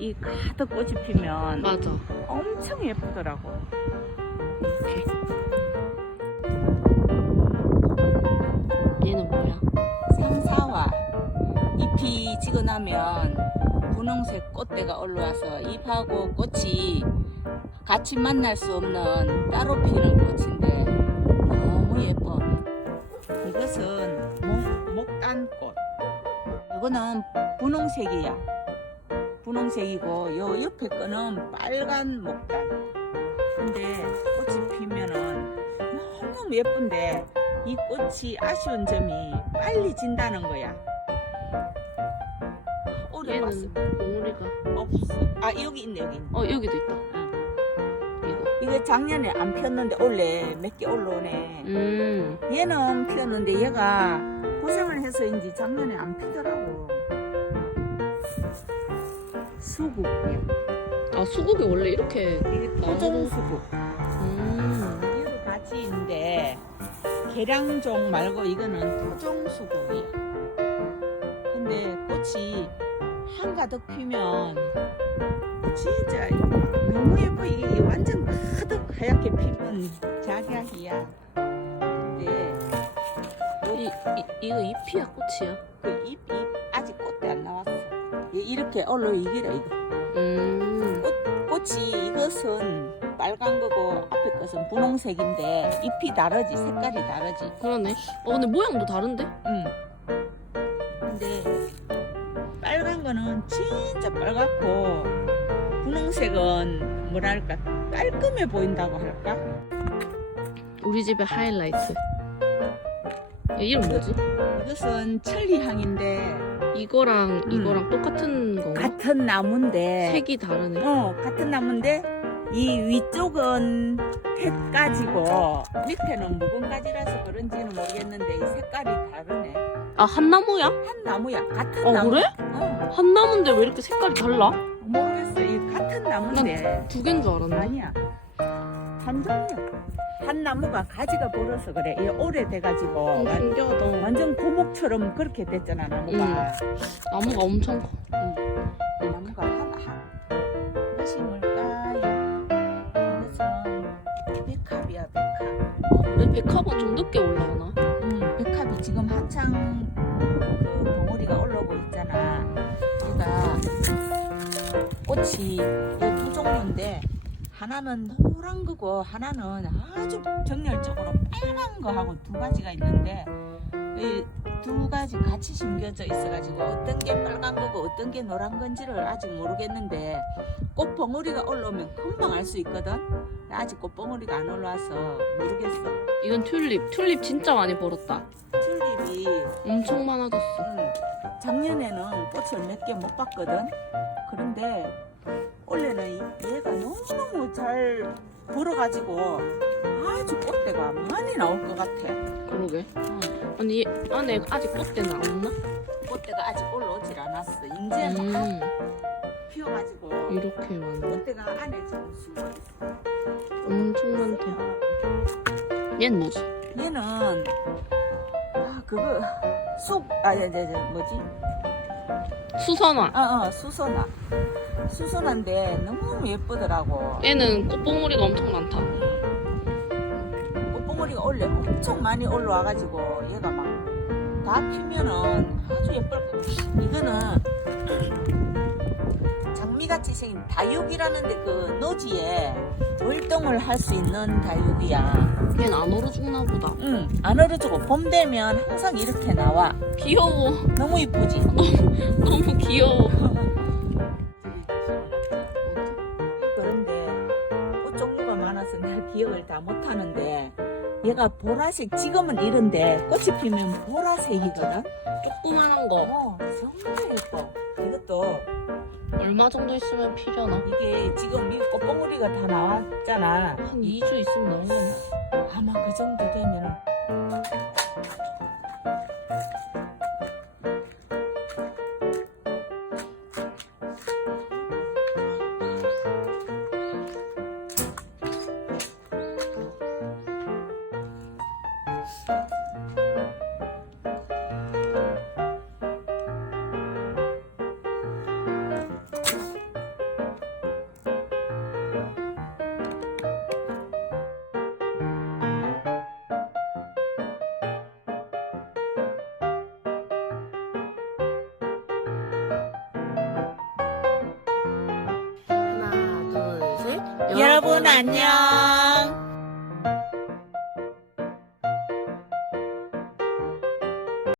이 가득 꽃이 피면 맞아. 엄청 예쁘더라고. 얘는 뭐야? 생사와 잎이 지고 나면 분홍색 꽃대가 올라와서 잎하고 꽃이 같이 만날 수 없는 따로 피는 꽃인데 너무 예뻐. 이것은 목, 목단꽃. 이거는 분홍색이야. 분홍색이고 요 옆에 거는 빨간 목단. 근데 꽃이 피면은 너무 예쁜데 이 꽃이 아쉬운 점이 빨리 진다는 거야. 오래 얘는. 몽우리가. 없어. 아 여기 있네 여기. 있네. 어 여기도 있다. 응. 이거. 이거 작년에 안 피었는데 올해 몇개 올라오네. 음. 얘는 피었는데 얘가 고생을 해서인지 작년에 안 피더라고. 수국이야. 아 수국이 원래 이렇게. 이게 토종 수국. 음. 여러 가지인데 계량종 말고 이거는 토종 수국이야. 근데 꽃이 한가득 피면 진짜 너무 예뻐 이게 완전 가득 하얗게 피면 작약이야. 근데 이, 이 이거 잎이야 꽃이야? 그 잎 잎 아직. 얘 이렇게 올라 이기라 이거. 음. 꽃이 이것은 빨간 거고 앞에 것은 분홍색인데 잎이 다르지 색깔이 다르지. 그러네. 어 근데 모양도 다른데? 응. 근데 빨간 거는 진짜 빨갛고 분홍색은 뭐랄까 깔끔해 보인다고 할까? 우리 집의 하이라이트. 얘 이름 뭐지? 이것은 천리향인데 이거랑 음. 이거랑 똑같은 건가? 같은 나무인데 색이 다르네. 어 같은 나무인데 이 위쪽은 햇가지고 밑에는 묵은 가지라서 그런지는 모르겠는데 이 색깔이 다르네. 아 한나무야? 한 나무야 같은 어 나무. 그래? 어 한나무인데 왜 이렇게 색깔이 달라? 모르겠어 이 같은 나무인데 두 개인 줄 알았네. 아니야 한 종류. 한 나무가 가지가 벌어서 그래. 이 오래돼가지고 어, 완- 신기하다. 완전 고목처럼 그렇게 됐잖아 나무가. 나무가 엄청 커. 이 나무가 한, 한 무엇이 뭘까요? 이것은 백합이야 백합. 왜 백합은 좀 늦게 올라오나? 음, 백합이 지금 한창 그 덩어리가 올라오고 있잖아. 얘가 꽃이 이 두 종류인데 하나는 노란 거고 하나는 아주 정열적으로 빨간 거하고 두 가지가 있는데 이두 가지 같이 심겨져 있어가지고 어떤 게 빨간 거고 어떤 게 노란 건지를 아직 모르겠는데 꽃 벙어리가 올라오면 금방 알 수 있거든. 아직 꽃 벙어리가 안 올라와서 모르겠어. 이건 튤립. 튤립 진짜 많이 벌었다. 튤립이 엄청 많아졌어. 음, 작년에는 꽃을 몇 개 못 봤거든. 그런데 올해는 이- 얘가 너무 너무 잘 벌어가지고 아주 꽃대가 많이 나올 것 같아. 그러게. 음, 아니 얘 안에 아직 꽃대 나왔나? 꽃대가 아직 올라오질 않았어. 이제는 막 음. 피어가지고 이렇게 많네. 꽃대가 안에 지금 숨어 있어. 엄청 많다. 얘는 뭐지? 얘는 아 그거 쑥아 저, 저, 저, 뭐지? 수선화. 어, 어, 수선화. 수선화인데 너무 예쁘더라고. 얘는 꽃봉오리가 엄청 많다. 꽃봉오리가 원래 엄청 많이 올라와가지고 얘가 막 다 피면은 아주 예쁠 거. 이거는 장미같이 생긴 다육이라는데 그 노지에 월동을 할 수 있는 다육이야. 얘는 안 얼어 죽나 보다. 응, 안 얼어주고 봄 되면 항상 이렇게 나와. 귀여워. 너무 이쁘지? 귀여워. 그런데 꽃 종류가 많아서 내가 기억을 다 못하는데 얘가 보라색 지금은 이런데 꽃이 피면 보라색이거든. 조그만한 거. 어, 정말 예뻐. 이것도 얼마 정도 있으면 피려나? 이게 지금 이 꽃봉오리가 다 나왔잖아. 한 2주 있으면 나오려나? 아마 그 정도 되면 여러분 안녕.